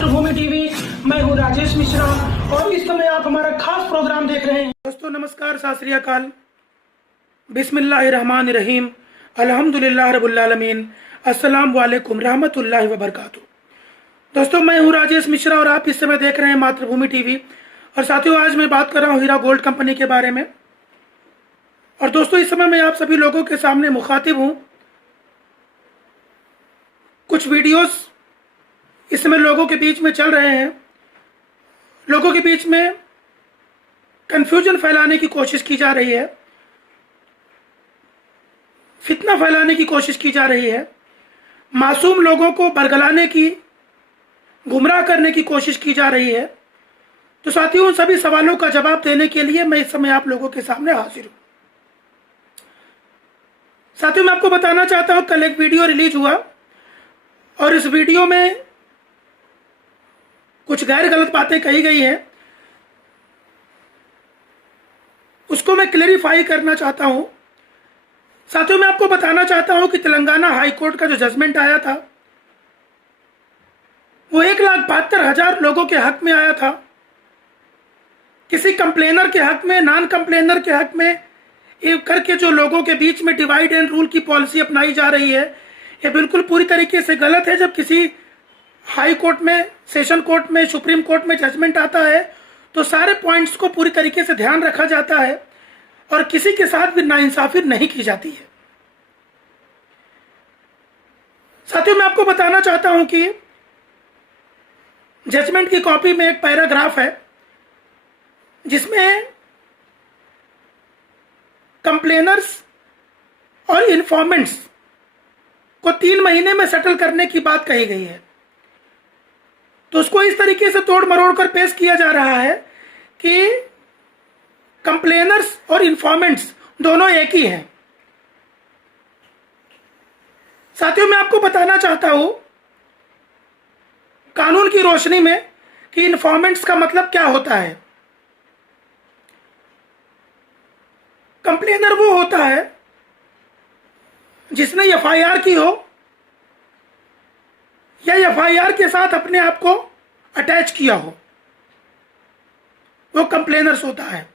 भूमि TV, मैं हूँ राजेश मिश्रा और इस समय आप हमारा खास प्रोग्राम देख रहे हैं। दोस्तों नमस्कार, सत श्री अकाल, बिस्मिल्लाहिर्रहमानिर्रहीम, अल्हम्दुलिल्लाह रब्बिल आलमीन, अस्सलाम वालेकुम रहमतुल्लाहि व बरकातुहू। दोस्तों मैं हूँ राजेश मिश्रा और आप इस समय देख रहे हैं मातृभूमि टीवी। और साथियों आज मैं बात कर रहा हूँ हीरा गोल्ड कंपनी के बारे में। और दोस्तों इस समय मैं आप सभी लोगों के सामने मुखातिब हूँ। कुछ वीडियोस इस समय लोगों के बीच में चल रहे हैं, लोगों के बीच में कंफ्यूजन फैलाने की कोशिश की जा रही है, फितना फैलाने की कोशिश की जा रही है, मासूम लोगों को बरगलाने की, गुमराह करने की कोशिश की जा रही है। तो साथियों उन सभी सवालों का जवाब देने के लिए मैं इस समय आप लोगों के सामने हाजिर हूं। साथियों मैं आपको बताना चाहता हूं, कल एक वीडियो रिलीज हुआ और इस वीडियो में कुछ गैर गलत बातें कही गई हैं, उसको मैं क्लेरिफाई करना चाहता हूं। साथियों मैं आपको बताना चाहता हूं कि तेलंगाना हाई कोर्ट का जो जजमेंट आया था वो 1,72,000 लोगों के हक में आया था। किसी कंप्लेनर के हक में, नॉन कंप्लेनर के हक में एक करके जो लोगों के बीच में डिवाइड एंड रूल की पॉलिसी अपनाई जा रही है, ये बिल्कुल पूरी तरीके से गलत है। जब किसी हाई कोर्ट में, सेशन कोर्ट में, सुप्रीम कोर्ट में जजमेंट आता है तो सारे पॉइंट्स को पूरी तरीके से ध्यान रखा जाता है और किसी के साथ भी नाइंसाफी नहीं की जाती है। साथियों मैं आपको बताना चाहता हूं कि जजमेंट की कॉपी में एक पैराग्राफ है जिसमें कंप्लेनर्स और इन्फॉर्मेंट्स को 3 महीने में सेटल करने की बात कही गई है। तो उसको इस तरीके से तोड़ मरोड़ कर पेश किया जा रहा है कि कंप्लेनर्स और इन्फॉर्मेंट्स दोनों एक ही हैं। साथियों मैं आपको बताना चाहता हूं कानून की रोशनी में कि इन्फॉर्मेंट्स का मतलब क्या होता है। कंप्लेनर वो होता है जिसने एफआईआर की हो या एफआईआर के साथ अपने आप को अटैच किया हो, वो कंप्लेनर्स होता है।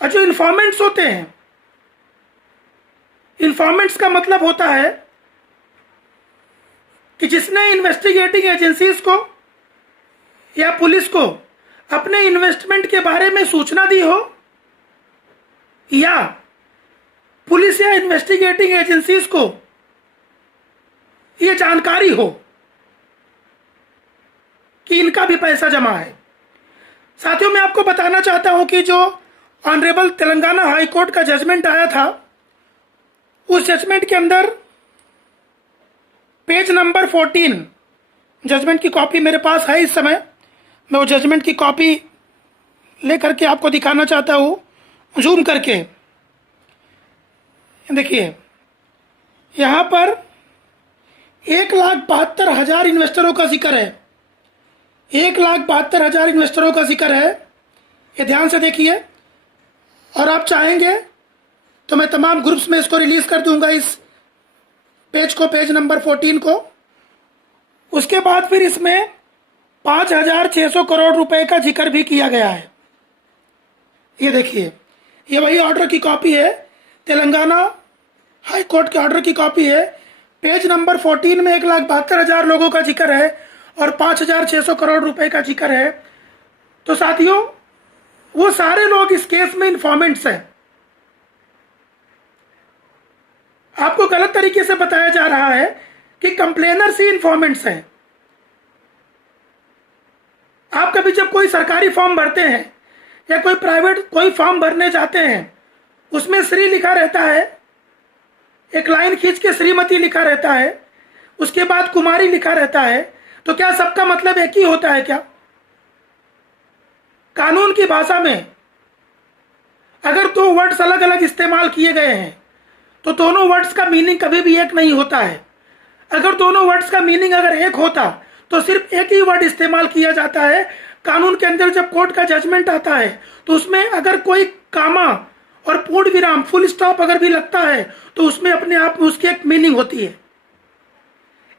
और जो इन्फॉर्मेंट्स होते हैं, इन्फॉर्मेंट्स का मतलब होता है कि जिसने इन्वेस्टिगेटिंग एजेंसीज को या पुलिस को अपने इन्वेस्टमेंट के बारे में सूचना दी हो या पुलिस या इन्वेस्टिगेटिंग एजेंसीज को ये जानकारी हो कि इनका भी पैसा जमा है। साथियों मैं आपको बताना चाहता हूं कि जो ऑनरेबल तेलंगाना हाई कोर्ट का जजमेंट आया था, उस जजमेंट के अंदर पेज नंबर 14, जजमेंट की कॉपी मेरे पास है इस समय, मैं वो जजमेंट की कॉपी लेकर के आपको दिखाना चाहता हूं जूम करके। देखिए यहां पर 1,72,000 इन्वेस्टरों का जिक्र है, 1,72,000 इन्वेस्टरों का जिक्र है। ये ध्यान से देखिए और आप चाहेंगे तो मैं तमाम ग्रुप्स में इसको रिलीज कर दूंगा, इस पेज को, पेज नंबर 14 को। उसके बाद फिर इसमें 5,600 करोड़ रुपए का जिक्र भी किया गया है। ये देखिए, ये वही ऑर्डर की कॉपी है, तेलंगाना हाई कोर्ट के ऑर्डर की कॉपी है। पेज नंबर 14 में 1,72,000 लोगों का जिक्र है और 5,600 करोड़ रुपए का जिक्र है। तो साथियों वो सारे लोग इस केस में इन्फॉर्मेंट्स हैं। आपको गलत तरीके से बताया जा रहा है कि कंप्लेनर्स ही इन्फॉर्मेंट्स हैं। आप कभी जब कोई सरकारी फॉर्म भरते हैं या कोई प्राइवेट कोई फॉर्म भरने जाते हैं, उसमें श्री लिखा रहता है, एक लाइन खींच के श्रीमती लिखा रहता है, उसके बाद कुमारी लिखा रहता है। तो क्या सबका मतलब एक ही होता है क्या? कानून की भाषा में अगर 2 वर्ड्स अलग अलग इस्तेमाल किए गए हैं तो दोनों वर्ड्स का मीनिंग कभी भी एक नहीं होता है। अगर दोनों वर्ड्स का मीनिंग अगर एक होता तो सिर्फ एक ही वर्ड इस्तेमाल किया जाता है। कानून के अंदर जब कोर्ट का जजमेंट आता है तो उसमें अगर कोई कामा और पूर्ण विराम फुल स्टॉप अगर भी लगता है तो उसमें अपने आप में उसकी एक मीनिंग होती है।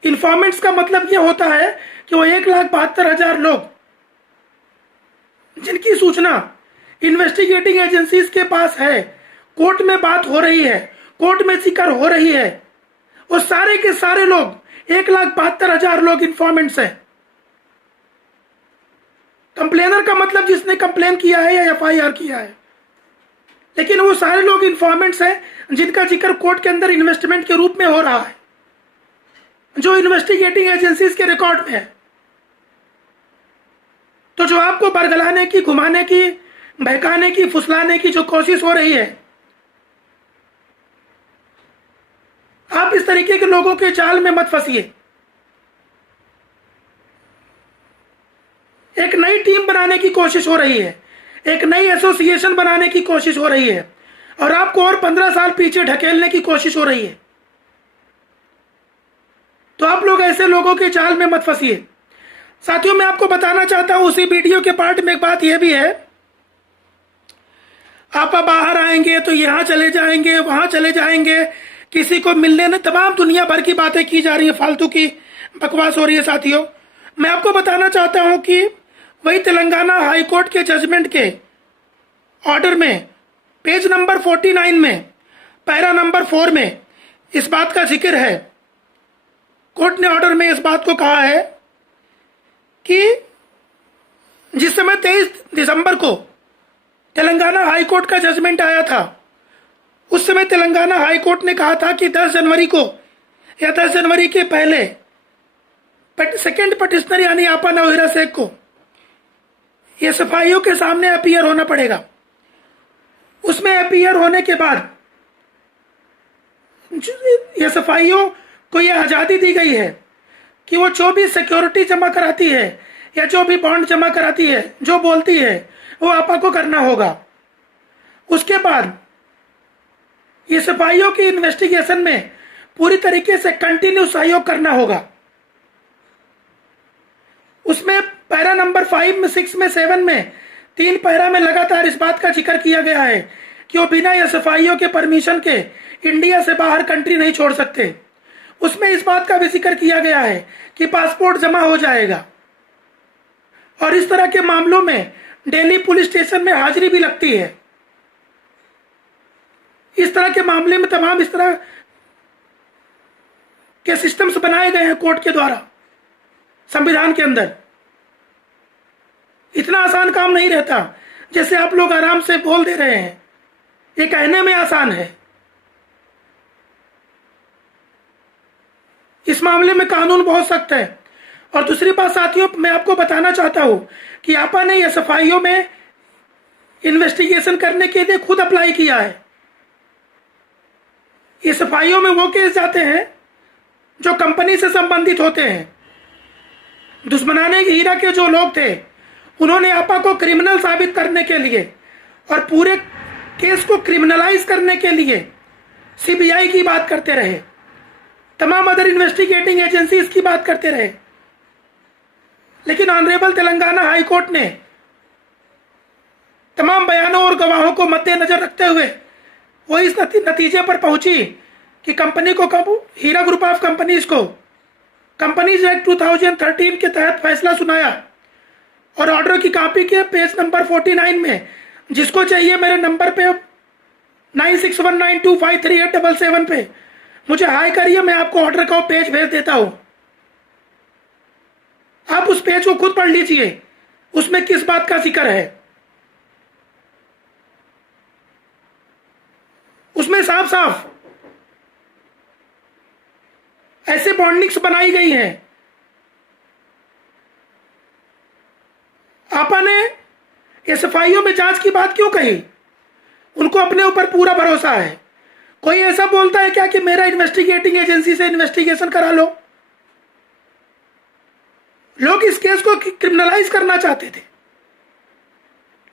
इन्फॉर्मेंट्स का मतलब यह होता है कि वो 1,72,000 लोग जिनकी सूचना इन्वेस्टिगेटिंग एजेंसीज के पास है, कोर्ट में बात हो रही है, कोर्ट में जिक्र हो रही है, वो सारे के सारे लोग 1,72,000 लोग इन्फॉर्मेंट्स हैं। कंप्लेनर का मतलब जिसने कंप्लेन किया है या एफआईआर किया है, लेकिन वो सारे लोग इन्फॉर्मेंट्स हैं जिनका जिक्र कोर्ट के अंदर इन्वेस्टमेंट के रूप में हो रहा है, जो इन्वेस्टिगेटिंग एजेंसीज के रिकॉर्ड में है। तो जो आपको बरगलाने की, घुमाने की, बहकाने की, फुसलाने की जो कोशिश हो रही है, आप इस तरीके के लोगों के जाल में मत फंसिए। एक नई टीम बनाने की कोशिश हो रही है, एक नई एसोसिएशन बनाने की कोशिश हो रही है और आपको और 15 साल पीछे ढकेलने की कोशिश हो रही है। तो आप लोग ऐसे लोगों के जाल में मत फंसिए। साथियों, मैं आपको बताना चाहता हूं उसी वीडियो के पार्ट में एक बात यह भी है, आप बाहर आएंगे तो यहां चले जाएंगे, वहां चले जाएंगे, किसी को मिलने में तमाम दुनिया भर की बातें की जा रही है, फालतू की बकवास हो रही है। साथियों, मैं आपको बताना चाहता हूं कि वही तेलंगाना हाई कोर्ट के जजमेंट के ऑर्डर में पेज नंबर 49 में पैरा नंबर 4 में इस बात का जिक्र है। कोर्ट ने ऑर्डर में इस बात को कहा है कि जिस समय 23 दिसंबर को तेलंगाना हाई कोर्ट का जजमेंट आया था, उस समय तेलंगाना हाई कोर्ट ने कहा था कि 10 जनवरी को या 10 जनवरी के पहले सेकेंड पटिशनर यानी आपा नवहीरा शेख को एसएफआईओ के सामने अपीयर होना पड़ेगा। उसमें अपीयर होने के बाद एसएफआईओ को यह आज़ादी दी गई है कि वो जो भी सिक्योरिटी जमा कराती है या जो भी बॉन्ड जमा कराती है, जो बोलती है, वो आपा को करना होगा। उसके बाद एसएफआईओ की इन्वेस्टिगेशन में पूरी तरीके से कंटिन्यू सहयोग करना होगा। उसमें पैरा नंबर 5 में, 6 में, 7 में, 3 पैरा में लगातार इस बात का जिक्र किया गया है कि वो बिना एसएफआईओ के परमिशन के इंडिया से बाहर कंट्री नहीं छोड़ सकते। उसमें इस बात का भी जिक्र किया गया है कि पासपोर्ट जमा हो जाएगा और इस तरह के मामलों में दिल्ली पुलिस स्टेशन में हाजिरी भी लगती है। इस तरह के मामले में तमाम इस तरह के सिस्टम्स बनाए गए हैं कोर्ट के द्वारा, संविधान के अंदर। इतना आसान काम नहीं रहता जैसे आप लोग आराम से बोल दे रहे हैं, ये कहने में आसान है। इस मामले में कानून बहुत सख्त है। और दूसरी बात साथियों, मैं आपको बताना चाहता हूं कि आपा ने एसएफआईओ में इन्वेस्टिगेशन करने के लिए खुद अप्लाई किया है। एसएफआईओ में वो केस जाते हैं जो कंपनी से संबंधित होते हैं। दुश्मनाने हीरा के जो लोग थे, उन्होंने आपा को क्रिमिनल साबित करने के लिए और पूरे केस को क्रिमिनलाइज करने के लिए सीबीआई की बात करते रहे, तमाम अदर इन्वेस्टिगेटिंग एजेंसीज की बात करते रहे। लेकिन ऑनरेबल तेलंगाना हाई कोर्ट ने तमाम बयानों और गवाहों को मद्देनजर रखते हुए वो इस नतीजे पर पहुंची कि कंपनी को, हीरा ग्रुप ऑफ कंपनीज को कंपनीज एक्ट 2013 के तहत फैसला सुनाया और ऑर्डर की कॉपी के पेज नंबर 49 में, जिसको चाहिए मेरे नंबर पे 9619253877 पे मुझे हाई करिए, मैं आपको ऑर्डर का पेज भेज देता हूं। आप उस पेज को खुद पढ़ लीजिए, उसमें किस बात का जिक्र है। उसमें साफ साफ ऐसे बॉन्डिंग्स बनाई गई हैं। आपा ने एसएफआईओ में जांच की बात क्यों कही? उनको अपने ऊपर पूरा भरोसा है। कोई ऐसा बोलता है क्या कि मेरा इन्वेस्टिगेटिंग एजेंसी से इन्वेस्टिगेशन करा लो? लोग इस केस को क्रिमिनलाइज करना चाहते थे,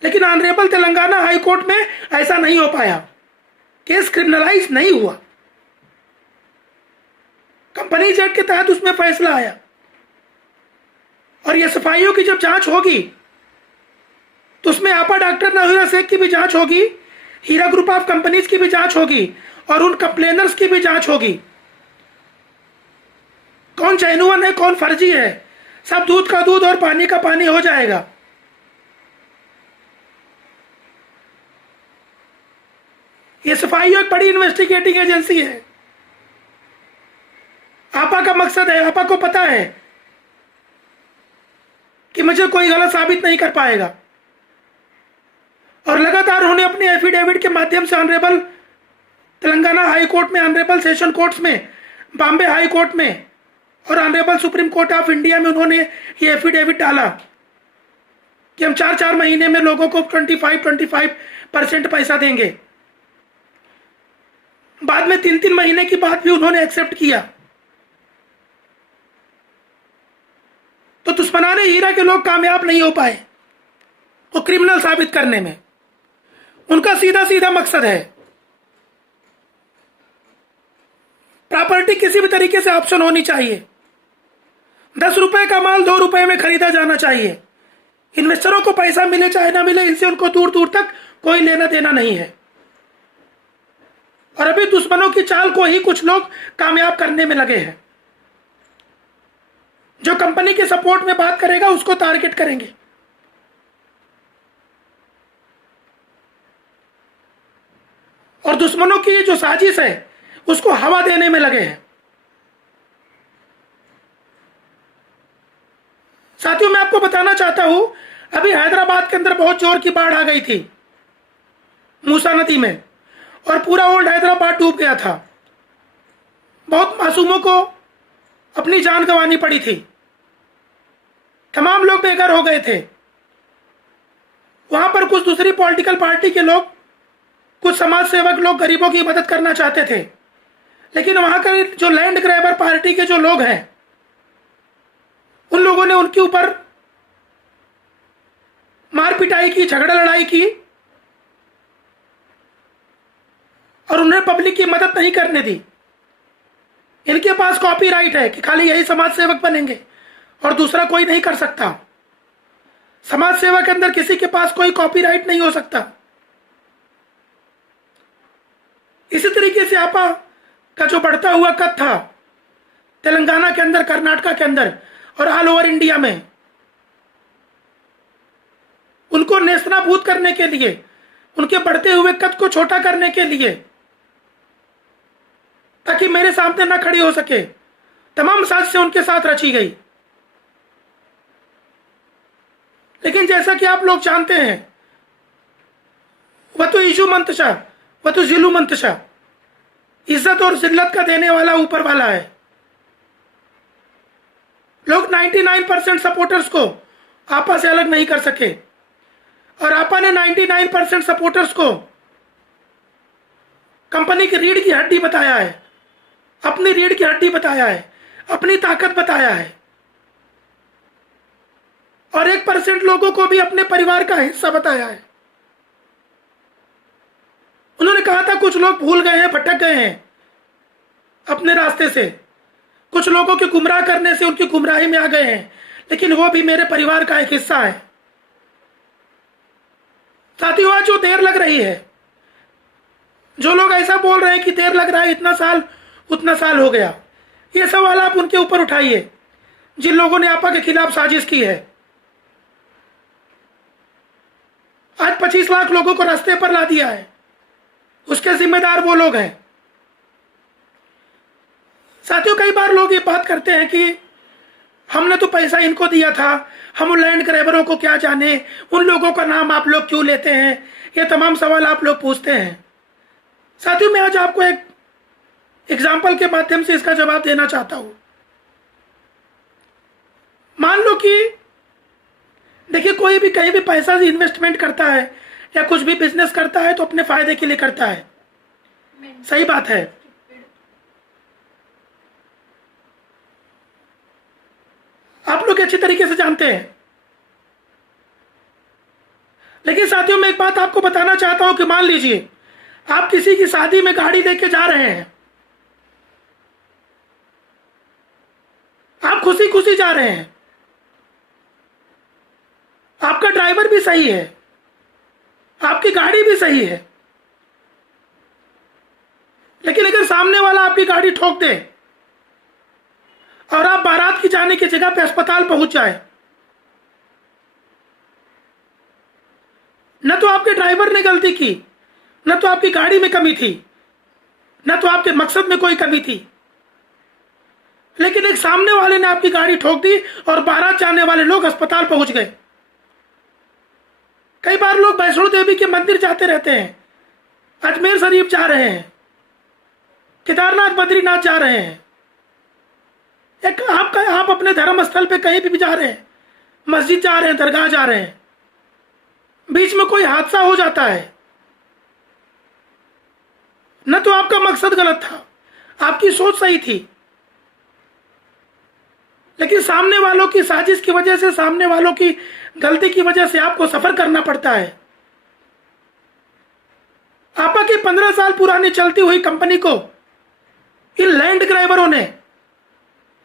लेकिन ऑनरेबल तेलंगाना हाई कोर्ट में ऐसा नहीं हो पाया। केस क्रिमिनलाइज नहीं हुआ। कंपनीज एक्ट के तहत उसमें फैसला आया, और एसएफआईओ की जब जांच होगी तो उसमें आपा डॉक्टर नहीरा शेख की भी जांच होगी, हीरा ग्रुप ऑफ कंपनीज की भी जांच होगी, और उन कंप्लेनर्स की भी जांच होगी। कौन जेन्युइन है, कौन फर्जी है, सब दूध का दूध और पानी का पानी हो जाएगा। एसएफआईओ एक बड़ी इन्वेस्टिगेटिंग एजेंसी है। आपा का मकसद है, आपा को पता है कि मुझे कोई गलत साबित नहीं कर पाएगा, और लगातार उन्होंने अपने एफिडेविट के माध्यम से ऑनरेबल तेलंगाना हाई कोर्ट में, ऑनरेबल सेशन कोर्ट्स में, बॉम्बे हाई कोर्ट में और honourable supreme court of India में उन्होंने ये एफिडेविट डाला कि हम 4-4 महीने में लोगों को 25% पैसा देंगे। बाद में 3-3 महीने की बात भी उन्होंने एक्सेप्ट किया। तो दुश्मनाने हीरा के लोग कामयाब नहीं हो पाए वो क्रिमिनल साबित करने में। उनका सीधा सीधा मकसद है प्रॉपर्टी किसी भी तरीके से ऑप्शन होनी चाहिए, 10 रुपए का माल 2 रुपए में खरीदा जाना चाहिए। इन्वेस्टरों को पैसा मिले चाहे ना मिले, इनसे उनको दूर दूर तक कोई लेना देना नहीं है। और अभी दुश्मनों की चाल को ही कुछ लोग कामयाब करने में लगे हैं। जो कंपनी के सपोर्ट में बात करेगा उसको टारगेट करेंगे। और दुश्मनों की जो साजिश है उसको हवा देने में लगे हैं। साथियों, मैं आपको बताना चाहता हूं, अभी हैदराबाद के अंदर बहुत जोर की बाढ़ आ गई थी मूसा नदी में, और पूरा ओल्ड हैदराबाद डूब गया था। बहुत मासूमों को अपनी जान गंवानी पड़ी थी, तमाम लोग बेघर हो गए थे। वहां पर कुछ दूसरी पॉलिटिकल पार्टी के लोग, कुछ समाज सेवक लोग गरीबों की मदद करना चाहते थे, लेकिन वहां के जो लैंड ग्रैबर पार्टी के जो लोग हैं उन लोगों ने उनके ऊपर मार पिटाई की, झगड़ा लड़ाई की, और उन्हें पब्लिक की मदद नहीं करने दी। इनके पास कॉपीराइट है कि खाली यही समाज सेवक बनेंगे और दूसरा कोई नहीं कर सकता। समाज सेवा के अंदर किसी के पास कोई कॉपीराइट नहीं हो सकता। इसी तरीके से आपा का जो बढ़ता हुआ कद था तेलंगाना के अंदर, कर्नाटका के अंदर और ऑल ओवर इंडिया में, उनको नेस्तनाबूद करने के लिए, उनके बढ़ते हुए कद को छोटा करने के लिए, ताकि मेरे सामने ना खड़ी हो सके, तमाम साजिशें उनके साथ रची गई। लेकिन जैसा कि आप लोग जानते हैं, वह तो ईशु मंतशा, वह तो जिलू मंतशा, इज्जत और जिल्लत का देने वाला ऊपर वाला है। लोग 99% सपोर्टर्स को आपा से अलग नहीं कर सके, और आपा ने 99% सपोर्टर्स को कंपनी की रीढ़ की हड्डी बताया है, अपनी रीढ़ की हड्डी बताया है, अपनी ताकत बताया है, और 1% लोगों को भी अपने परिवार का हिस्सा बताया है। उन्होंने कहा था कुछ लोग भूल गए हैं, भटक गए हैं अपने रास्ते से, कुछ लोगों के गुमराह करने से उनकी गुमराही में आ गए हैं, लेकिन वो भी मेरे परिवार का एक हिस्सा है। साथियों, आज जो देर लग रही है, जो लोग ऐसा बोल रहे हैं कि देर लग रहा है, इतना साल उतना साल हो गया, ये सवाल आप उनके ऊपर उठाइए जिन लोगों ने आपा के खिलाफ साजिश की है। आज 25 लाख लोगों को रास्ते पर ला दिया है, उसके जिम्मेदार वो लोग हैं। साथियों, कई बार लोग ये बात करते हैं कि हमने तो पैसा इनको दिया था, हम लैंड ग्रैबरों को क्या जाने, उन लोगों का नाम आप लोग क्यों लेते हैं, ये तमाम सवाल आप लोग पूछते हैं। साथियों, मैं आज आपको एक एग्जाम्पल के माध्यम से इसका जवाब देना चाहता हूं। मान लो कि देखिए, कोई भी कहीं भी पैसा इन्वेस्टमेंट करता है या कुछ भी बिजनेस करता है तो अपने फायदे के लिए करता है, सही बात है। आप लोग अच्छी तरीके से जानते हैं। लेकिन साथियों, मैं एक बात आपको बताना चाहता हूं कि मान लीजिए आप किसी की शादी में गाड़ी लेके जा रहे हैं, खुशी खुशी जा रहे हैं, आपका ड्राइवर भी सही है, आपकी गाड़ी भी सही है, लेकिन अगर सामने वाला आपकी गाड़ी ठोक दे और आप बारात की जाने की जगह पे अस्पताल पहुंच जाए, न तो आपके ड्राइवर ने गलती की, न तो आपकी गाड़ी में कमी थी, न तो आपके मकसद में कोई कमी थी, लेकिन एक सामने वाले ने आपकी गाड़ी ठोक दी और बारात जाने वाले लोग अस्पताल पहुंच गए। कई बार लोग वैष्णो देवी के मंदिर जाते रहते हैं, अजमेर शरीफ जा रहे हैं, केदारनाथ बद्रीनाथ जा रहे हैं, एक आप अपने धर्म स्थल पे कहीं भी जा रहे हैं, मस्जिद जा रहे हैं, दरगाह जा रहे हैं, बीच में कोई हादसा हो जाता है, न तो आपका मकसद गलत था, आपकी सोच सही थी, लेकिन सामने वालों की साजिश की वजह से, सामने वालों की गलती की वजह से आपको सफर करना पड़ता है। आपा की 15 साल पुरानी चलती हुई कंपनी को इन लैंड ग्रैबरों ने,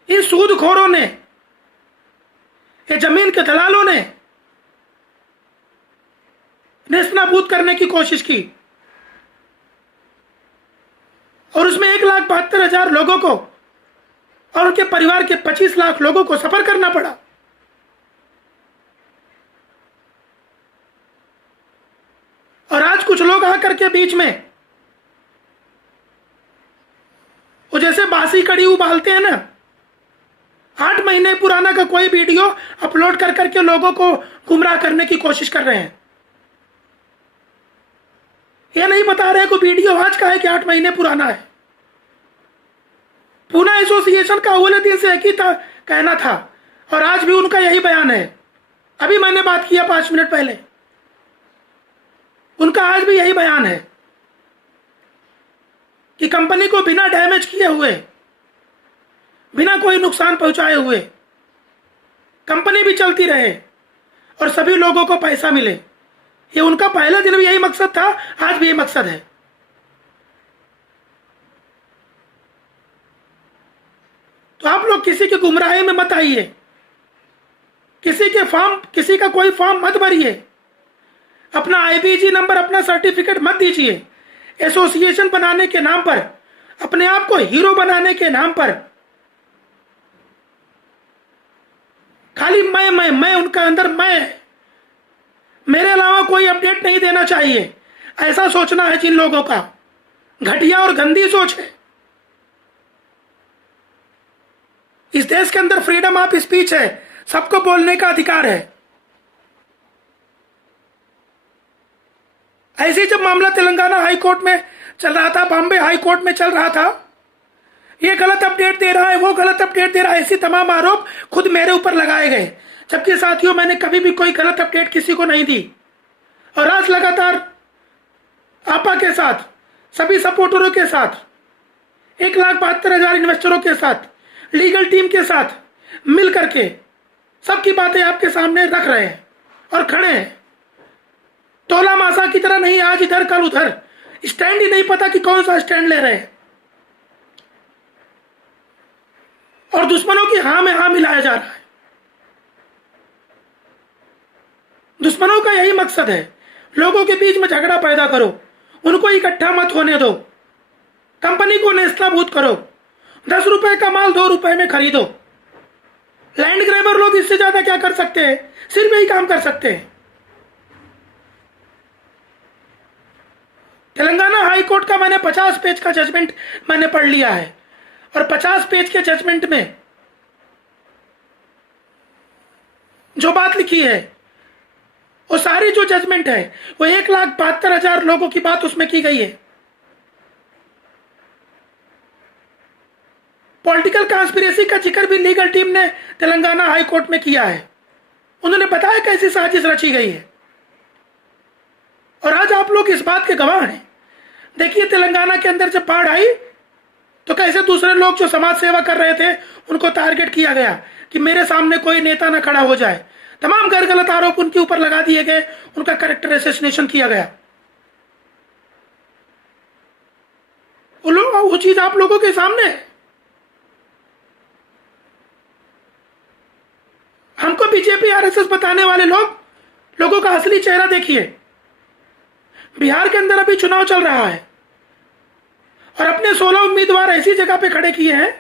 इन सूदखोरों ने, ये जमीन के दलालों ने नेस्तनाबूद करने की कोशिश की और उसमें 1,72,000 लोगों को और उनके परिवार के 25 लाख लोगों को सफर करना पड़ा। और आज कुछ लोग आकर के बीच में वो जैसे बासी कड़ी उबालते हैं ना, 8 महीने पुराना का कोई वीडियो अपलोड कर करके लोगों को गुमराह करने की कोशिश कर रहे हैं। ये नहीं बता रहे कि वीडियो आज का है कि 8 महीने पुराना है। पूना एसोसिएशन का अव्वल दिन से एक ही कहना था और आज भी उनका यही बयान है। अभी मैंने बात किया 5 मिनट पहले, उनका आज भी यही बयान है कि कंपनी को बिना डैमेज किए हुए, बिना कोई नुकसान पहुंचाए हुए कंपनी भी चलती रहे और सभी लोगों को पैसा मिले। ये उनका पहले दिन भी यही मकसद था, आज भी यही मकसद है। तो आप लोग किसी की गुमराही में मत आइए, किसी का कोई फॉर्म मत भरिए, अपना आईबीजी नंबर, अपना सर्टिफिकेट मत दीजिए। एसोसिएशन बनाने के नाम पर, अपने आप को हीरो बनाने के नाम पर खाली मैं उनका अंदर मेरे अलावा कोई अपडेट नहीं देना चाहिए, ऐसा सोचना है जिन लोगों का, घटिया और गंदी सोच है। इस देश के अंदर फ्रीडम ऑफ स्पीच है, सबको बोलने का अधिकार है। ऐसे जब मामला तेलंगाना हाई कोर्ट में चल रहा था, बॉम्बे हाई कोर्ट में चल रहा था, ये गलत अपडेट दे रहा है, वो गलत अपडेट दे रहा है, ऐसी तमाम आरोप खुद मेरे ऊपर लगाए गए, जबकि साथियों मैंने कभी भी कोई गलत अपडेट किसी को नहीं दी। और आज लगातार आपा के साथ, सभी सपोर्टरों के साथ, 1,72,000 इन्वेस्टरों के साथ, लीगल टीम के साथ मिल करके सबकी बातें आपके सामने रख रहे हैं और खड़े हैं। तोला मासा की तरह नहीं, आज इधर कल उधर, स्टैंड ही नहीं पता कि कौन सा स्टैंड ले रहे हैं और दुश्मनों की हाँ में हाँ मिलाया जा रहा है। दुश्मनों का यही मकसद है, लोगों के बीच में झगड़ा पैदा करो, उनको इकट्ठा मत होने दो, कंपनी को नेस्तनाबूद करो, 10 रुपए का माल 2 रुपए में खरीदो। लैंड ग्रैबर लोग इससे ज्यादा क्या कर सकते हैं? सिर्फ यही काम कर सकते हैं। तेलंगाना हाई कोर्ट का मैंने 50 पेज का जजमेंट मैंने पढ़ लिया है और 50 पेज के जजमेंट में जो बात लिखी है, वो सारी जो जजमेंट है, वो 1,72,000 लोगों की बात उसमें की गई है। पॉलिटिकल कॉन्स्पिरेसी का जिक्र भी लीगल टीम ने तेलंगाना हाई कोर्ट में किया है। उन्होंने बताया कैसी साजिश रची गई है और आज आप लोग इस बात के गवाह हैं। देखिए, तेलंगाना के अंदर जब बाढ़ आई तो कैसे दूसरे लोग जो समाज सेवा कर रहे थे उनको टारगेट किया गया कि मेरे सामने कोई नेता ना खड़ा हो जाए। तमाम गलत आरोप उनके ऊपर लगा दिए गए, उनका कैरेक्टर असैसिनेशन किया गया। वो चीज आप लोगों के सामने है। बीजेपी आरएसएस बताने वाले लोगों का असली चेहरा देखिए। बिहार के अंदर अभी चुनाव चल रहा है और अपने 16 उम्मीदवार ऐसी जगह पे खड़े किए हैं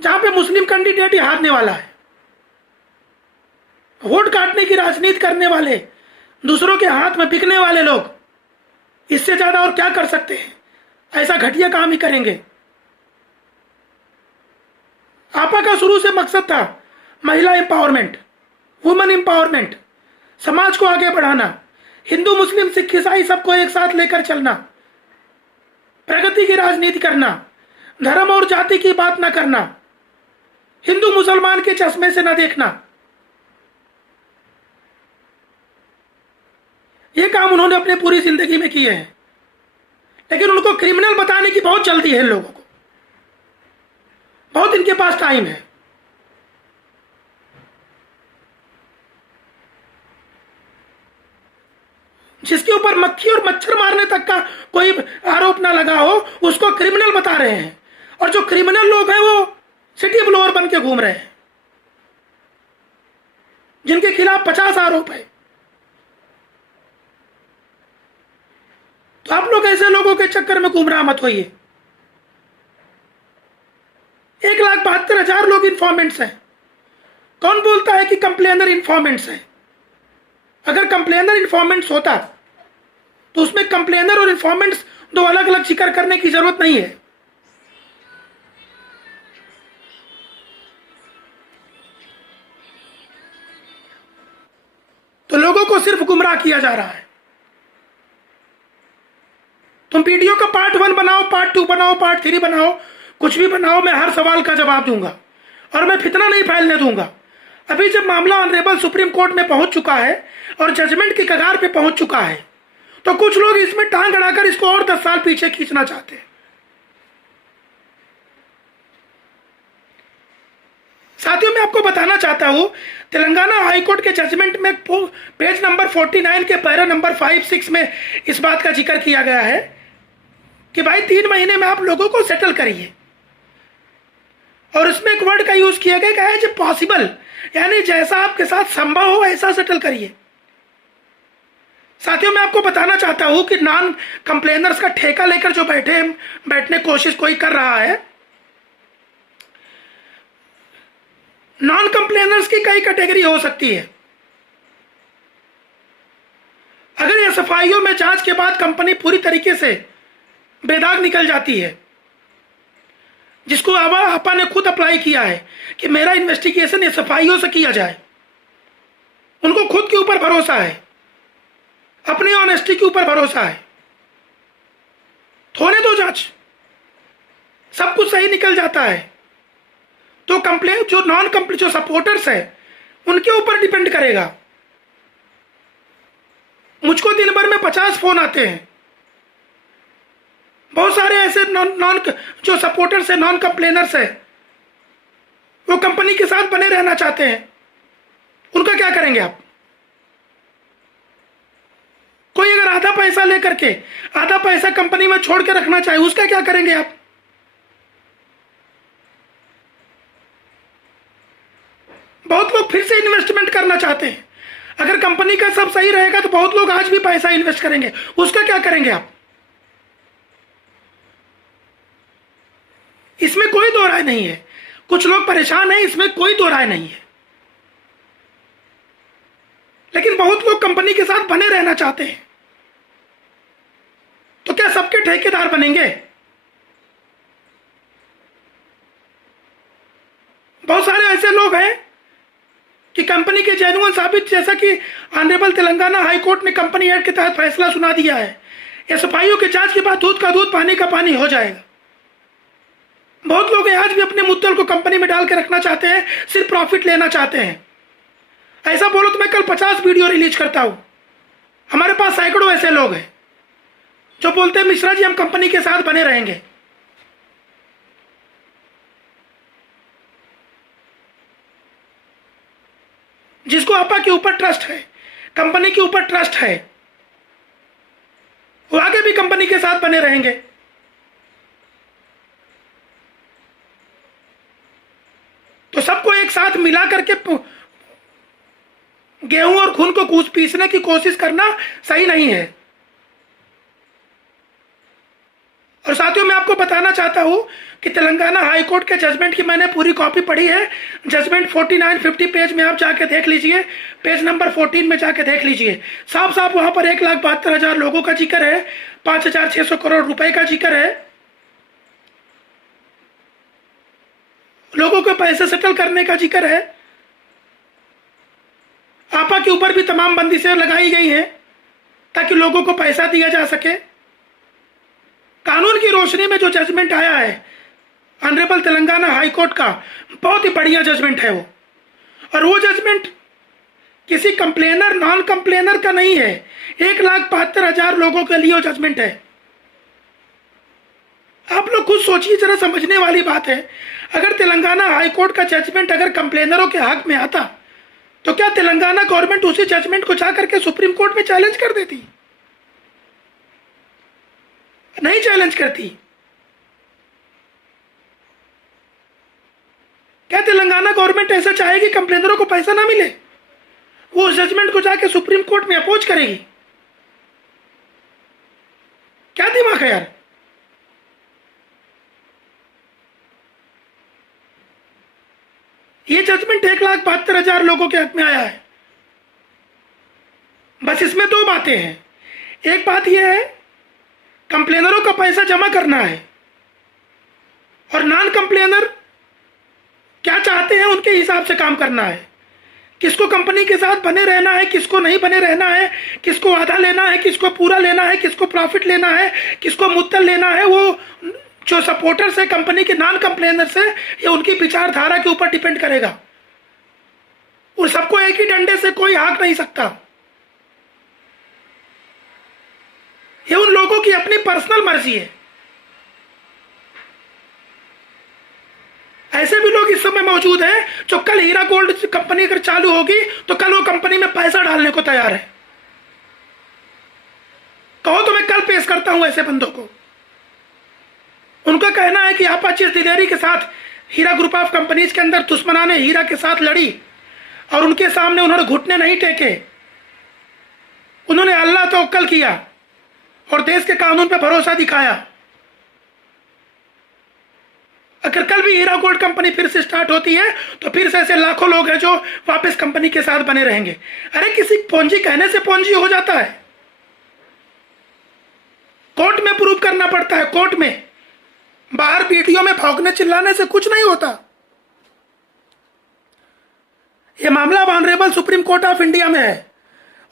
जहां पे मुस्लिम कैंडिडेट ही हारने वाला है। वोट काटने की राजनीति करने वाले, दूसरों के हाथ में बिकने वाले लोग इससे ज्यादा और क्या कर सकते हैं? ऐसा घटिया काम ही करेंगे। आपा का शुरू से मकसद था महिला एम्पावरमेंट, वुमेन एम्पावरमेंट, समाज को आगे बढ़ाना, हिंदू मुस्लिम सिख ईसाई सबको एक साथ लेकर चलना, प्रगति की राजनीति करना, धर्म और जाति की बात न करना, हिंदू मुसलमान के चश्मे से न देखना। ये काम उन्होंने अपने पूरी जिंदगी में किए हैं, लेकिन उनको क्रिमिनल बताने की बहुत जल्दी है। लोगों को बहुत इनके पास टाइम है। जिसके ऊपर मक्खी और मच्छर मारने तक का कोई आरोप ना लगा हो उसको क्रिमिनल बता रहे हैं, और जो क्रिमिनल लोग हैं वो सिटी ब्लोअर बन के घूम रहे हैं, जिनके खिलाफ 50 आरोप है। तो आप लोग ऐसे लोगों के चक्कर में गुमराह मत होइए। 1,72,000 लोग इन्फॉर्मेंट्स हैं। कौन बोलता है कि कंप्लेनर इन्फॉर्मेंट्स हैं? अगर कंप्लेनर इन्फॉर्मेंट्स होता तो उसमें कंप्लेनर और इन्फॉर्मेंट्स दो अलग अलग जिक्र करने की जरूरत नहीं है। तो लोगों को सिर्फ गुमराह किया जा रहा है। तुम वीडियो का पार्ट 1 बनाओ, पार्ट 2 बनाओ, पार्ट 3 बनाओ, कुछ भी बनाओ, मैं हर सवाल का जवाब दूंगा और मैं फितना नहीं फैलने दूंगा। अभी जब मामला ऑनरेबल सुप्रीम कोर्ट में पहुंच चुका है और जजमेंट की कगार पे पहुंच चुका है, तो कुछ लोग इसमें टांग अड़ाकर इसको और 10 साल पीछे खींचना चाहते हैं। साथियों, मैं आपको बताना चाहता हूं, तेलंगाना हाईकोर्ट के जजमेंट में पेज नंबर 49 के पैरा नंबर 5-6 में इस बात का जिक्र किया गया है कि भाई 3 महीने में आप लोगों को सेटल करिए, और इसमें एक वर्ड का यूज किया गया है जब पॉसिबल, यानी जैसा आपके साथ संभव हो ऐसा सेटल करिए। साथियों, मैं आपको बताना चाहता हूं कि नॉन कंप्लेनर्स का ठेका लेकर जो बैठने कोशिश कोई कर रहा है, नॉन कंप्लेनर्स की कई कैटेगरी हो सकती है। अगर एसएफआईओ में जांच के बाद कंपनी पूरी तरीके से बेदाग निकल जाती है, जिसको आपा ने खुद अप्लाई किया है कि मेरा इन्वेस्टिगेशन एसएफआईओ से किया जाए, उनको खुद के ऊपर भरोसा है, अपनी ऑनेस्टी के ऊपर भरोसा है, थोड़े दो जांच, सब कुछ सही निकल जाता है, तो कंप्लेन जो नॉन कंप्लेन जो सपोर्टर्स है उनके ऊपर डिपेंड करेगा। मुझको दिन भर में 50 फोन आते हैं। बहुत सारे ऐसे नॉन जो सपोर्टर्स है, नॉन कंप्लेनर्स है, वो कंपनी के साथ बने रहना चाहते हैं। उनका क्या करेंगे आप? कोई अगर आधा पैसा लेकर के आधा पैसा कंपनी में छोड़ के रखना चाहे, उसका क्या करेंगे आप? बहुत लोग फिर से इन्वेस्टमेंट करना चाहते हैं। अगर कंपनी का सब सही रहेगा तो बहुत लोग आज भी पैसा इन्वेस्ट करेंगे, उसका क्या करेंगे आप? इसमें कोई दो राय नहीं है। कुछ लोग परेशान हैं, इसमें कोई दो राय नहीं है, लेकिन बहुत लोग कंपनी के साथ बने रहना चाहते हैं। तो क्या सबके ठेकेदार बनेंगे? बहुत सारे ऐसे लोग हैं कि कंपनी के जेन्युइन साबित, जैसा कि ऑनरेबल तेलंगाना हाईकोर्ट ने कंपनी एक्ट के तहत फैसला सुना दिया है, एसएफआईओ के जांच के बाद दूध का दूध पानी का पानी हो जाएगा। बहुत लोग आज भी अपने मुद्दल को कंपनी में डाल के रखना चाहते हैं, सिर्फ प्रॉफिट लेना चाहते हैं। ऐसा बोलो तो मैं कल 50 वीडियो रिलीज करता हूं। हमारे पास सैकड़ों ऐसे लोग हैं जो बोलते हैं मिश्रा जी हम कंपनी के साथ बने रहेंगे। जिसको आपा के ऊपर ट्रस्ट है, कंपनी के ऊपर ट्रस्ट है, वो आगे भी कंपनी के साथ बने रहेंगे। तो सबको एक साथ मिला करके गेहूं और खून को पीसने की कोशिश करना सही नहीं है। और साथियों, मैं आपको बताना चाहता हूं कि तेलंगाना हाई कोर्ट के जजमेंट की मैंने पूरी कॉपी पढ़ी है। जजमेंट 49-50 पेज में आप जाके देख लीजिए, पेज नंबर 14 में जाके देख लीजिए। साफ साफ वहां पर 1,72,000 लोगों का जिक्र है, 5,600 करोड़ रुपए का जिक्र है, लोगों के पैसे सेटल करने का जिक्र है। आपा के ऊपर भी तमाम बंदिशें लगाई गई हैं ताकि लोगों को पैसा दिया जा सके। कानून की रोशनी में जो जजमेंट आया है ऑनरेबल तेलंगाना हाई कोर्ट का, बहुत ही बढ़िया जजमेंट है वो। और वो जजमेंट किसी कंप्लेनर नॉन कंप्लेनर का नहीं है, 1,72,000 लोगों के लिए वो जजमेंट है। आप लोग खुद सोचिए, जरा समझने वाली बात है। अगर तेलंगाना हाई कोर्ट का जजमेंट अगर कंप्लेनरों के हक में आता तो क्या तेलंगाना गवर्नमेंट उसी जजमेंट को जाकर के सुप्रीम कोर्ट में चैलेंज कर देती? नहीं चैलेंज करती। क्या तेलंगाना गवर्नमेंट ऐसा चाहेगी कंप्लेनरों को पैसा ना मिले? वो उस जजमेंट को जाके सुप्रीम कोर्ट में अपोज करेगी? क्या दिमाग है यार? ये जजमेंट 1,72,000 लोगों के हक में आया है। बस इसमें दो बातें हैं। एक बात यह है, कंप्लेनरों का पैसा जमा करना है, और नॉन कंप्लेनर क्या चाहते हैं उनके हिसाब से काम करना है। किसको कंपनी के साथ बने रहना है, किसको नहीं बने रहना है, किसको आधा लेना है, किसको पूरा लेना है, किसको प्रॉफिट लेना है, किसको मुद्दल लेना है, वो जो सपोर्टर्स है कंपनी के नॉन कंप्लेनर से, ये उनकी विचारधारा के ऊपर डिपेंड करेगा। उन सबको एक ही डंडे से कोई हाँक नहीं सकता। ये उन लोगों की अपनी पर्सनल मर्जी है। ऐसे भी लोग इस समय मौजूद हैं जो कल हीरा गोल्ड कंपनी अगर चालू होगी तो कल वो कंपनी में पैसा डालने को तैयार है। कहो तो मैं कल पेश करता हूं ऐसे बंदों को। उनका कहना है कि आपाची दिलेरी के साथ हीरा ग्रुप ऑफ कंपनीज के अंदर दुश्मनाने हीरा के साथ लड़ी और उनके सामने उन्होंने घुटने नहीं टेके। उन्होंने अल्लाह तवक्कल किया और देश के कानून पे भरोसा दिखाया। अगर कल भी हीरा गोल्ड कंपनी फिर से स्टार्ट होती है तो फिर से ऐसे लाखों लोग हैं जो वापस कंपनी के साथ बने रहेंगे। अरे किसी पूंजी कहने से पूंजी हो जाता है? कोर्ट में प्रूव करना पड़ता है, कोर्ट में। बाहर वीडियो में भौंकने चिल्लाने से कुछ नहीं होता। यह मामला honourable supreme court of India में है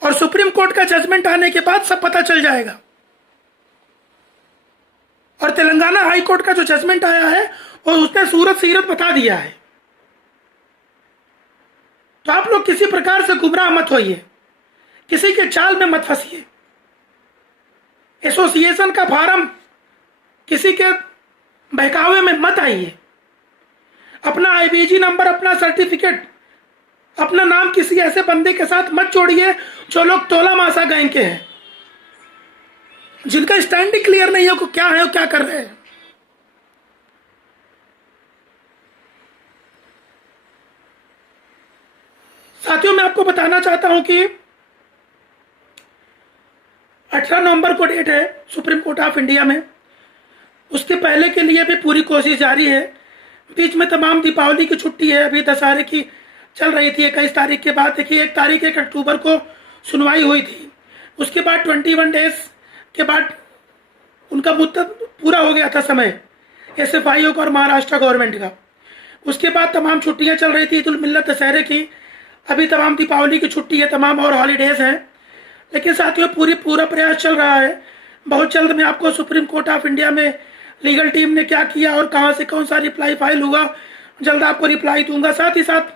और सुप्रीम कोर्ट का जजमेंट आने के बाद सब पता चल जाएगा। और तेलंगाना हाई कोर्ट का जो जजमेंट आया है और उसने सूरत सीरत बता दिया है। तो आप लोग किसी प्रकार से गुमराह मत होइए, किसी के चाल में मत फंसिए, एसोसिएशन का फार्म किसी के बहकावे में मत आइए। अपना आईबीजी नंबर, अपना सर्टिफिकेट, अपना नाम किसी ऐसे बंदे के साथ मत जोड़िए जो लोग तोला मासा गैंग के हैं, जिनका स्टैंड क्लियर नहीं है, को क्या है और क्या कर रहे हैं। साथियों, मैं आपको बताना चाहता हूं कि 18 नवंबर को डेट है सुप्रीम कोर्ट ऑफ इंडिया में। उसके पहले के लिए भी पूरी कोशिश जारी है। बीच में तमाम दीपावली की छुट्टी है, अभी दशहरे की चल रही थी। 21 तारीख के बाद देखिए 1 तारीख 1 अक्टूबर को सुनवाई हुई थी। उसके बाद 21 डेज के बाद उनका मुद्दत पूरा हो गया था समय, एसएफआईओ का और महाराष्ट्र गवर्नमेंट का। उसके बाद तमाम छुट्टियां चल रही थी, ईद उल मिल्लत, दशहरे की, अभी तमाम दीपावली की छुट्टी है, तमाम और हॉलीडेज हैं। लेकिन साथियों पूरा प्रयास चल रहा है। बहुत जल्द मैं आपको सुप्रीम कोर्ट ऑफ इंडिया में लीगल टीम ने क्या किया और कहां से कौन सा रिप्लाई फाइल हुआ, जल्द आपको रिप्लाई दूंगा। साथ ही साथ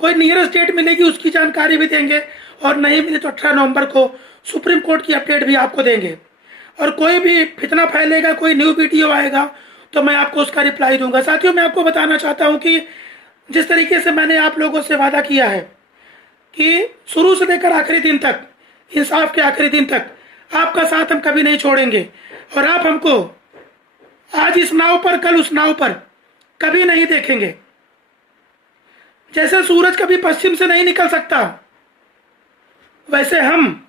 कोई नियरेस्ट डेट मिलेगी उसकी जानकारी भी देंगे, और नहीं मिले तो 18 नवंबर को सुप्रीम कोर्ट की अपडेट भी आपको देंगे। और कोई भी फितना फैलेगा, कोई न्यू वीडियो आएगा तो मैं आपको उसका रिप्लाई दूंगा। साथियों, मैं आपको बताना चाहता हूं कि जिस तरीके से मैंने आप लोगों से वादा किया है कि शुरू से लेकर आखिरी दिन तक, इंसाफ के आखिरी दिन तक आपका साथ हम कभी नहीं छोड़ेंगे, और आप हमको आज इस नाव पर कल उस नाव पर कभी नहीं देखेंगे। जैसे सूरज कभी पश्चिम से नहीं निकल सकता, वैसे हम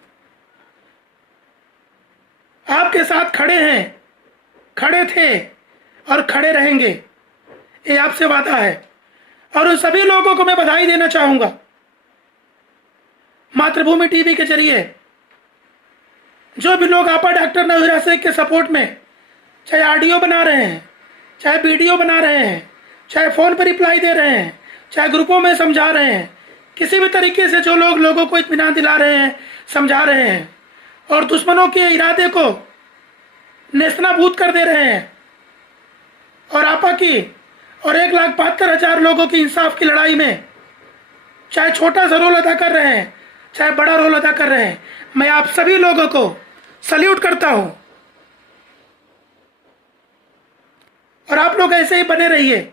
आपके साथ खड़े हैं, खड़े थे और खड़े रहेंगे, ये आपसे वादा है। और उन सभी लोगों को मैं बधाई देना चाहूंगा मातृभूमि टीवी के जरिए, जो भी लोग आपा डॉक्टर नवीरा शेख के सपोर्ट में चाहे ऑडियो बना रहे हैं, चाहे वीडियो बना रहे हैं, चाहे फ़ोन पर रिप्लाई दे रहे हैं, चाहे ग्रुपों में समझा रहे हैं, किसी भी तरीके से जो लोग लोगों को इत्मीनान दिला रहे हैं, समझा रहे हैं और दुश्मनों के इरादे को नेस्तनाबूद कर दे रहे हैं, और आपा की और 1,72,000 लोगों की इंसाफ की लड़ाई में चाहे छोटा सा रोल अदा कर रहे हैं, चाहे बड़ा रोल अदा कर रहे हैं, मैं आप सभी लोगों को सल्यूट करता हूं। और आप लोग ऐसे ही बने रहिए।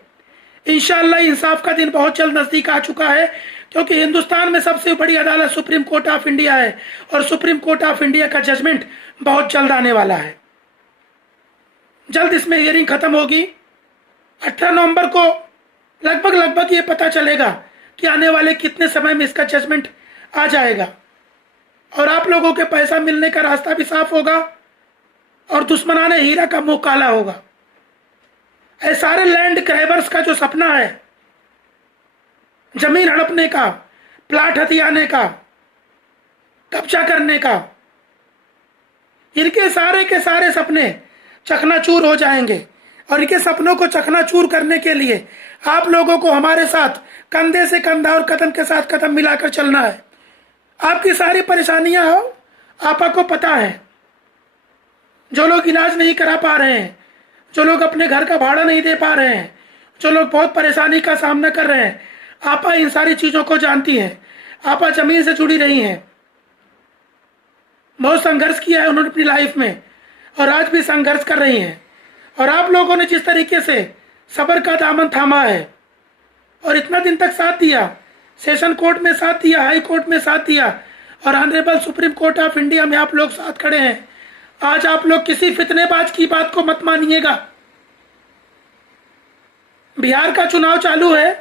इंशाअल्लाह इंसाफ का दिन बहुत जल्द नजदीक आ चुका है, क्योंकि हिंदुस्तान में सबसे बड़ी अदालत सुप्रीम कोर्ट ऑफ इंडिया है और सुप्रीम कोर्ट ऑफ इंडिया का जजमेंट बहुत जल्द आने वाला है। जल्द इसमें हियरिंग खत्म होगी। 18 नवंबर को लगभग ये पता चलेगा कि आने वाले कितने समय में इसका जजमेंट आ जाएगा, और आप लोगों के पैसा मिलने का रास्ता भी साफ होगा और दुश्मनाने हीरा का मुंह काला होगा। ऐसे सारे लैंड ग्रैबर्स का जो सपना है, जमीन हड़पने का, प्लाट हथियाने का, कब्जा करने का, इनके सारे के सारे सपने चकनाचूर हो जाएंगे। और इनके सपनों को चकनाचूर करने के लिए आप लोगों को हमारे साथ कंधे से कंधा और कदम के साथ कदम मिलाकर चलना है। आपकी सारी परेशानियां हो, आपा को पता है। जो लोग इलाज नहीं करा पा रहे हैं, जो लोग अपने घर का भाड़ा नहीं दे पा रहे हैं, जो लोग बहुत परेशानी का सामना कर रहे हैं, आपा इन सारी चीज़ों को जानती हैं। आपा जमीन से जुड़ी रही हैं, बहुत संघर्ष किया है उन्होंने अपनी लाइफ में, और आज भी संघर्ष कर रही हैं। और आप लोगों ने जिस तरीके से सब्र का दामन थामा है और इतना दिन तक साथ दिया, सेशन कोर्ट में साथ दिया, हाई कोर्ट में साथ दिया, और honourable supreme court of India में आप लोग साथ खड़े हैं। आज आप लोग किसी फितनेबाज की बात को मत मानिएगा। बिहार का चुनाव चालू है,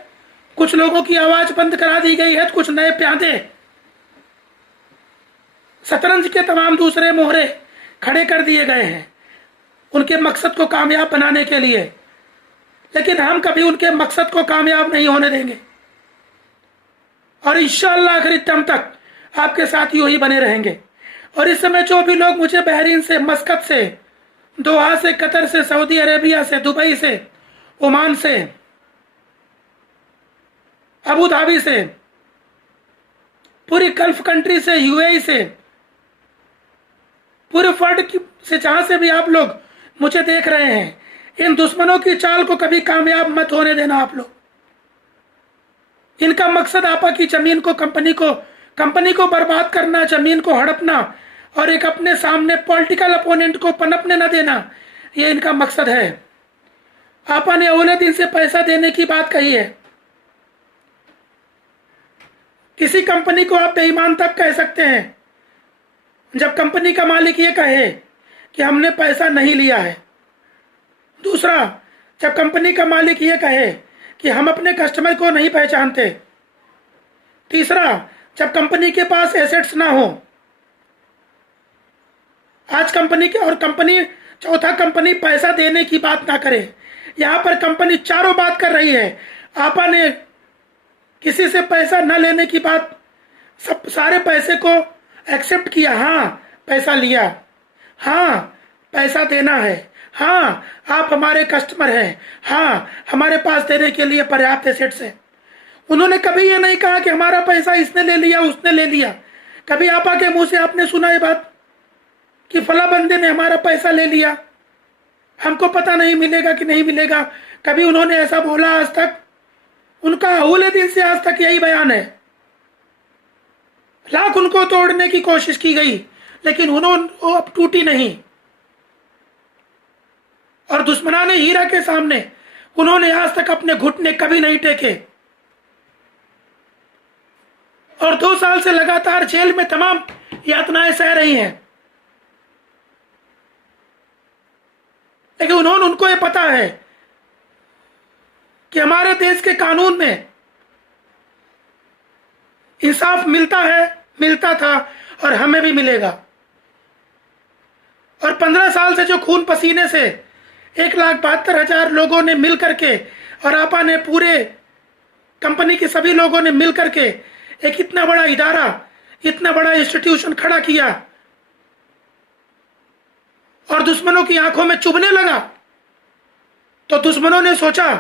कुछ लोगों की आवाज बंद करा दी गई है, तो कुछ नए प्यादे शतरंज के तमाम दूसरे मोहरे खड़े कर दिए गए हैं उनके मकसद को कामयाब बनाने के लिए। लेकिन हम कभी उनके मकसद को कामयाब नहीं होने देंगे, और इंशाअल्लाह आखिरी दम तक आपके साथ यूं ही बने रहेंगे। और इस समय जो भी लोग मुझे बहरीन से, मस्कत से, दोहा से, कतर से, सऊदी अरेबिया से, दुबई से, ओमान से, अबू धाबी से, पूरी गल्फ कंट्री से, यूएई से, पूरे वर्ल्ड से जहां से भी आप लोग मुझे देख रहे हैं, इन दुश्मनों की चाल को कभी कामयाब मत होने देना आप लोग। इनका मकसद आपा की जमीन को, कंपनी को बर्बाद करना, जमीन को हड़पना और एक अपने सामने पॉलिटिकल अपोनेंट को पनपने न देना, ये इनका मकसद है। आपा ने अगले दिन से पैसा देने की बात कही है। किसी कंपनी को आप बेईमान तब कह सकते हैं जब कंपनी का मालिक ये कहे कि हमने पैसा नहीं लिया है। दूसरा, जब कंपनी का मालिक ये कहे कि हम अपने कस्टमर को नहीं पहचानते। तीसरा, जब कंपनी के पास एसेट्स ना हो। आज चौथा, कंपनी पैसा देने की बात ना करे। यहाँ पर कंपनी चारों बात कर रही है। आपा ने किसी से पैसा न लेने की बात, सब सारे पैसे को एक्सेप्ट किया। हाँ, पैसा लिया, हाँ पैसा देना है, हाँ आप हमारे कस्टमर हैं, हाँ हमारे पास देने के लिए पर्याप्त एसेट्स है। उन्होंने कभी ये नहीं कहा कि हमारा पैसा इसने ले लिया, उसने ले लिया। कभी आपा के मुंह से आपने सुना ये बात कि फला बंदे ने हमारा पैसा ले लिया, हमको पता नहीं मिलेगा कि नहीं मिलेगा? कभी उन्होंने ऐसा बोला आज तक? उनका अहूले दिन से आज तक यही बयान है। लाख उनको तोड़ने की कोशिश की गई, लेकिन वो अब टूटी नहीं। और दुश्मनाने हीरा के सामने उन्होंने आज तक अपने घुटने कभी नहीं टेके। और 2 साल से लगातार जेल में तमाम यातनाएं सह रही हैं। लेकिन उनको ये पता है कि हमारे देश के कानून में इंसाफ मिलता है, मिलता था और हमें भी मिलेगा। और 15 साल से जो खून पसीने से 1,72,000 लोगों ने मिल करके और आपा ने पूरे कंपनी के सभी लोगों ने मिल करके एक इतना बड़ा इदारा, इतना बड़ा इंस्टीट्यूशन खड़ा किया और दुश्मनों की आंखों में चुभने लगा, तो दुश्मनों ने सोचा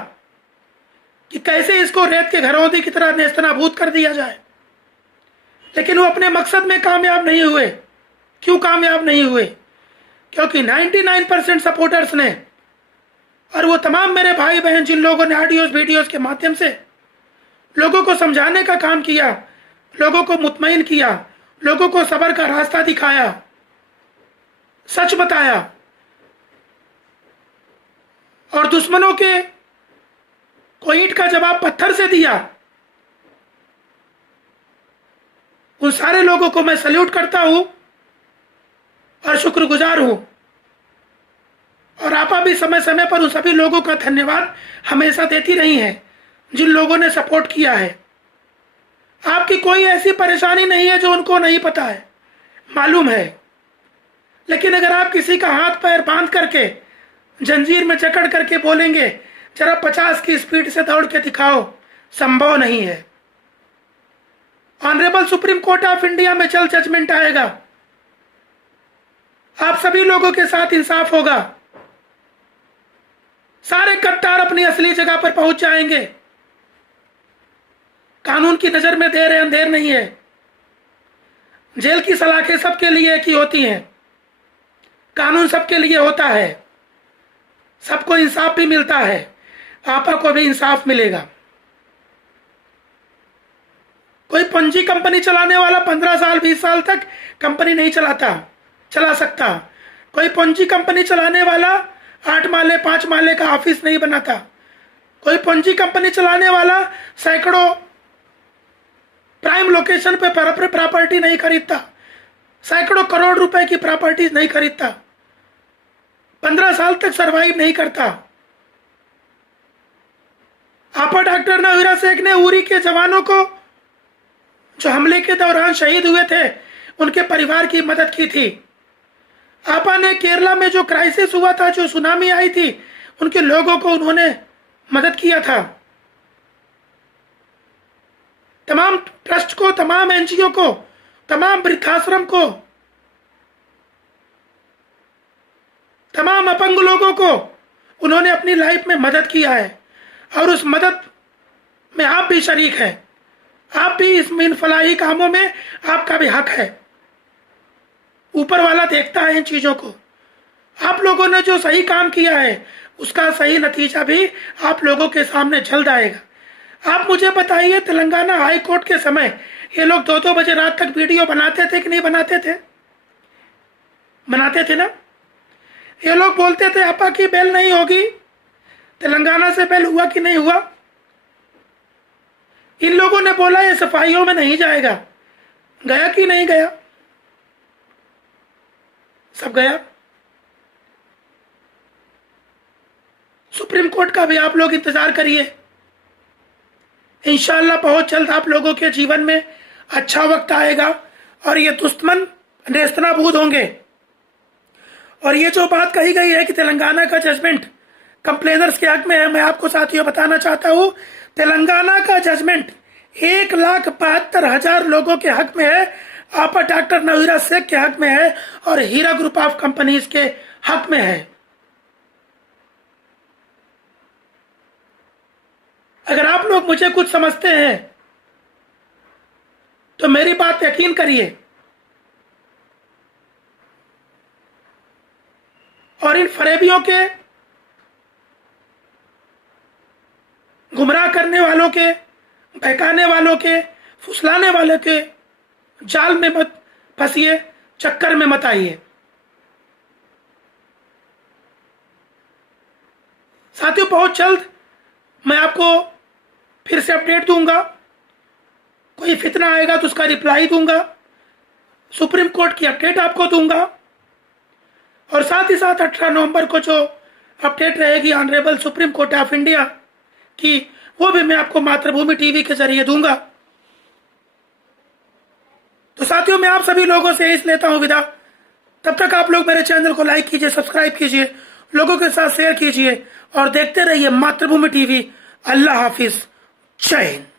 कि कैसे इसको रेत के घरौंदी की तरह नेस्तनाबूद कर दिया जाए। लेकिन वो अपने मकसद में कामयाब नहीं हुए। क्यों कामयाब नहीं हुए? क्योंकि 99% सपोर्टर्स ने और वो तमाम मेरे भाई बहन जिन लोगों ने ऑडियोज वीडियोज के माध्यम से लोगों को समझाने का काम किया, लोगों को मुतमईन किया, लोगों को सब्र का रास्ता दिखाया, सच बताया और दुश्मनों के को ईंट का जवाब पत्थर से दिया, उन सारे लोगों को मैं सल्यूट करता हूं और शुक्रगुजार हूं। और आपा भी समय समय पर उन सभी लोगों का धन्यवाद हमेशा देती रही हैं जिन लोगों ने सपोर्ट किया है। आपकी कोई ऐसी परेशानी नहीं है जो उनको नहीं पता है, मालूम है। लेकिन अगर आप किसी का हाथ पैर बांध करके जंजीर में जकड़ करके बोलेंगे जरा 50 की स्पीड से दौड़ के दिखाओ, संभव नहीं है। Honourable supreme court of India में जल्द जजमेंट आएगा, आप सभी लोगों के साथ इंसाफ होगा, सारे गद्दार अपनी असली जगह पर पहुंच जाएंगे। कानून की नजर में देर है अंधेर नहीं है। जेल की सलाखें सबके लिए एक ही होती हैं, कानून सबके लिए होता है, सबको इंसाफ भी मिलता है, आपा को भी इंसाफ मिलेगा। कोई पंजी कंपनी चलाने वाला 15 साल 20 साल तक कंपनी नहीं चला सकता। कोई पंजी कंपनी चलाने वाला 8 माले 5 माले का ऑफिस नहीं बनाता। कोई पंजी कंपनी चलाने वाला सैकड़ों प्राइम लोकेशन पे प्रॉपर्टी नहीं खरीदता, सैकड़ों करोड़ रुपए की प्रॉपर्टी नहीं खरीदता, 15 साल तक सरवाइव नहीं करता। आपा डॉक्टर नवीरा शेख ने उरी के जवानों को जो हमले के दौरान शहीद हुए थे उनके परिवार की मदद की थी। आपा ने केरला में जो क्राइसिस हुआ था, जो सुनामी आई थी, उनके लोगों को उन्होंने मदद किया था। तमाम ट्रस्ट को, तमाम एनजीओ को, तमाम वृद्धाश्रम को, तमाम अपंग लोगों को उन्होंने अपनी लाइफ में मदद किया है और उस मदद में आप भी शरीक हैं। आप भी इस इन फलाही कामों में आपका भी हक है। ऊपर वाला देखता है इन चीजों को। आप लोगों ने जो सही काम किया है उसका सही नतीजा भी आप लोगों के सामने जल्द आएगा। आप मुझे बताइए, तेलंगाना हाई कोर्ट के समय ये लोग 2-2 बजे रात तक वीडियो बनाते थे कि नहीं बनाते थे? बनाते थे ना। ये लोग बोलते थे आपा की बेल नहीं होगी, तेलंगाना से बेल हुआ कि नहीं हुआ? इन लोगों ने बोला ये सफाइयों में नहीं जाएगा, गया कि नहीं गया? सब गया। सुप्रीम कोर्ट का भी आप लोग इंतजार करिए। इंशाल्लाह बहुत जल्द आप लोगों के जीवन में अच्छा वक्त आएगा और ये दुश्मन नेस्तनाबूद होंगे। और ये जो बात कही गई है कि तेलंगाना का जजमेंट कंप्लेनर्स के हक में है, मैं आपको साथियों बताना चाहता हूं, तेलंगाना का जजमेंट 1,72,000 लोगों के हक में है, आपा डॉक्टर नवीरा शेख के हक में है और हीरा ग्रुप ऑफ कंपनीज के हक में है। अगर आप लोग मुझे कुछ समझते हैं तो मेरी बात यकीन करिए और इन फरेबियों के, गुमराह करने वालों के, बहकाने वालों के, फुसलाने वालों के जाल में मत फंसिए, चक्कर में मत आइए। साथियों बहुत जल्द मैं आपको फिर से अपडेट दूंगा। कोई फितना आएगा तो उसका रिप्लाई दूंगा, सुप्रीम कोर्ट की अपडेट आपको दूंगा और साथ ही साथ 18 नवंबर को जो अपडेट रहेगी honourable supreme court of India की, वो भी मैं आपको मातृभूमि टीवी के जरिए दूंगा। साथियों, मैं आप सभी लोगों से इस लेता हूं विदा। तब तक आप लोग मेरे चैनल को लाइक कीजिए, सब्सक्राइब कीजिए, लोगों के साथ शेयर कीजिए और देखते रहिए मातृभूमि टीवी। अल्लाह हाफिज, जय हिंद।